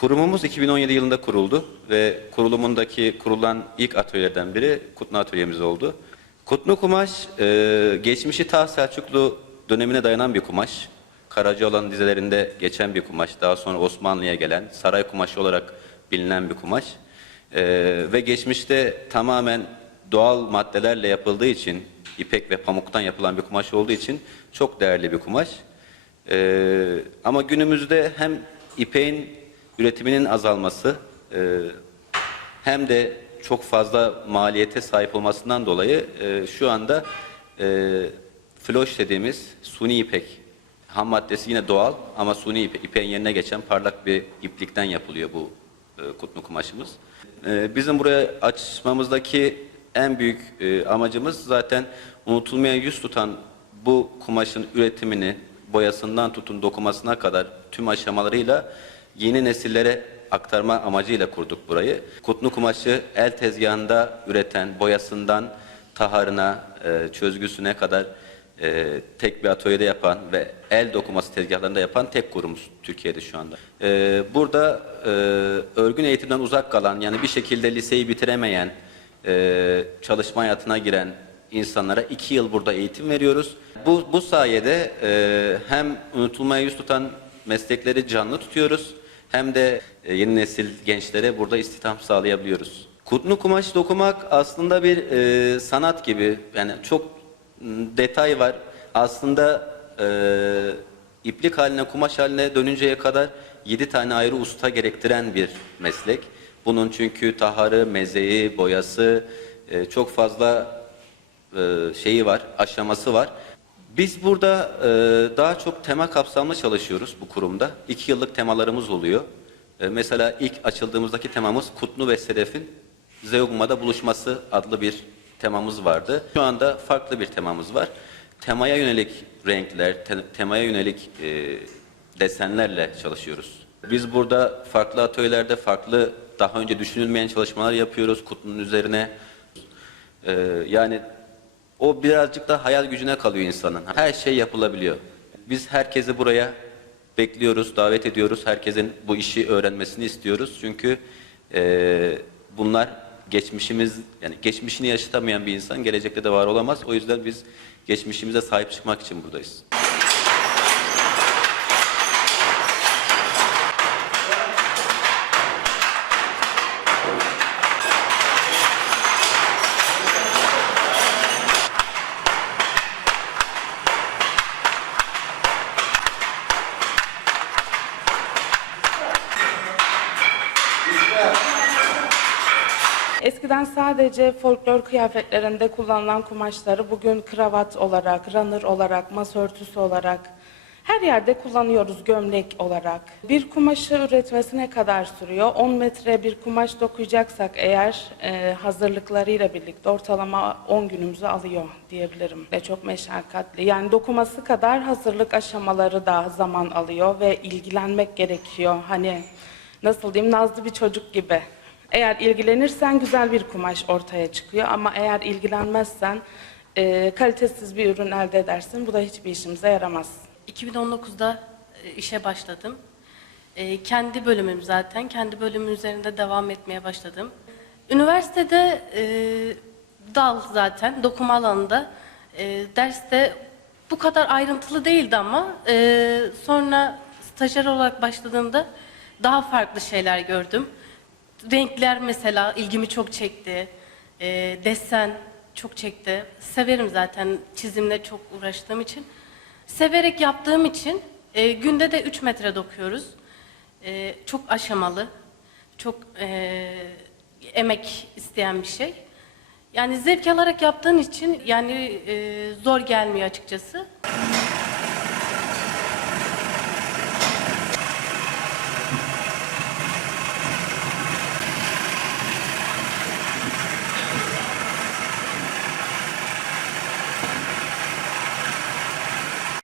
Kurumumuz 2017 yılında kuruldu ve kurulumundaki kurulan ilk atölyelerden biri Kutlu Atölyemiz oldu. Kutlu kumaş e, geçmişi ta Selçuklu dönemine dayanan bir kumaş. Karacaoğlan dizelerinde geçen bir kumaş. Daha sonra Osmanlı'ya gelen saray kumaşı olarak bilinen bir kumaş. E, ve geçmişte tamamen doğal maddelerle yapıldığı için, ipek ve pamuktan yapılan bir kumaş olduğu için çok değerli bir kumaş. Ee, ama günümüzde hem ipeğin üretiminin azalması e, hem de çok fazla maliyete sahip olmasından dolayı e, şu anda e, floş dediğimiz suni ipek ham maddesi yine doğal ama suni ipe, ipeğin yerine geçen parlak bir iplikten yapılıyor bu e, kutlu kumaşımız. E, bizim buraya açmamızdaki en büyük e, amacımız zaten unutulmaya yüz tutan bu kumaşın üretimini boyasından tutun dokumasına kadar tüm aşamalarıyla yeni nesillere aktarma amacıyla kurduk burayı. Kutlu kumaşı el tezgahında üreten boyasından taharına, e, çözgüsüne kadar e, tek bir atölyede yapan ve el dokuması tezgahlarında yapan tek kurumuz Türkiye'de şu anda. E, burada örgün eğitimden uzak kalan yani bir şekilde liseyi bitiremeyen, çalışma hayatına giren insanlara iki yıl burada eğitim veriyoruz. Bu, bu sayede hem unutulmaya yüz tutan meslekleri canlı tutuyoruz hem de e, yeni nesil gençlere burada istihdam sağlayabiliyoruz. Kutlu kumaş dokumak aslında bir e, sanat gibi yani çok detay var. Aslında e, iplik haline kumaş haline dönünceye kadar yedi tane ayrı usta gerektiren bir meslek. Bunun çünkü taharı, mezeyi, boyası e, çok fazla e, şeyi var, aşaması var. Biz burada e, daha çok tema kapsamlı çalışıyoruz bu kurumda. İki yıllık temalarımız oluyor. E, mesela ilk açıldığımızdaki temamız Kutlu ve Sedef'in Zeugma'da buluşması adlı bir temamız vardı. Şu anda farklı bir temamız var. Temaya yönelik renkler, te- temaya yönelik e, desenlerle çalışıyoruz. Biz burada farklı atölyelerde farklı daha önce düşünülmeyen çalışmalar yapıyoruz kutunun üzerine. Ee, yani o birazcık da hayal gücüne kalıyor insanın. Her şey yapılabiliyor. Biz herkesi buraya bekliyoruz, davet ediyoruz. Herkesin bu işi öğrenmesini istiyoruz. Çünkü e, bunlar geçmişimiz, yani geçmişini yaşatamayan bir insan gelecekte de var olamaz. O yüzden biz geçmişimize sahip çıkmak için buradayız. Eskiden sadece folklor kıyafetlerinde kullanılan kumaşları bugün kravat olarak, runner olarak, masa örtüsü olarak her yerde kullanıyoruz gömlek olarak. Bir kumaşı üretmesi ne kadar sürüyor? 10 metre bir kumaş dokuyacaksak eğer e, hazırlıklarıyla birlikte ortalama 10 günümüzü alıyor diyebilirim. Ve çok meşakkatli. Yani dokuması kadar hazırlık aşamaları da zaman alıyor ve ilgilenmek gerekiyor. Hani nasıl diyeyim nazlı bir çocuk gibi. Eğer ilgilenirsen güzel bir kumaş ortaya çıkıyor ama eğer ilgilenmezsen e, kalitesiz bir ürün elde edersin. Bu da hiçbir işimize yaramaz. 2019'da e, işe başladım. E, kendi bölümüm zaten. Kendi bölümüm üzerinde devam etmeye başladım. Üniversitede e, dal zaten dokuma alanında. E, derste bu kadar ayrıntılı değildi ama e, sonra stajyer olarak başladığımda daha farklı şeyler gördüm. Renkler mesela ilgimi çok çekti. E, desen çok çekti. Severim zaten çizimle çok uğraştığım için. Severek yaptığım için e, günde de 3 metre dokuyoruz. E, çok aşamalı, çok e, emek isteyen bir şey. Yani zevk alarak yaptığın için yani e, zor gelmiyor açıkçası.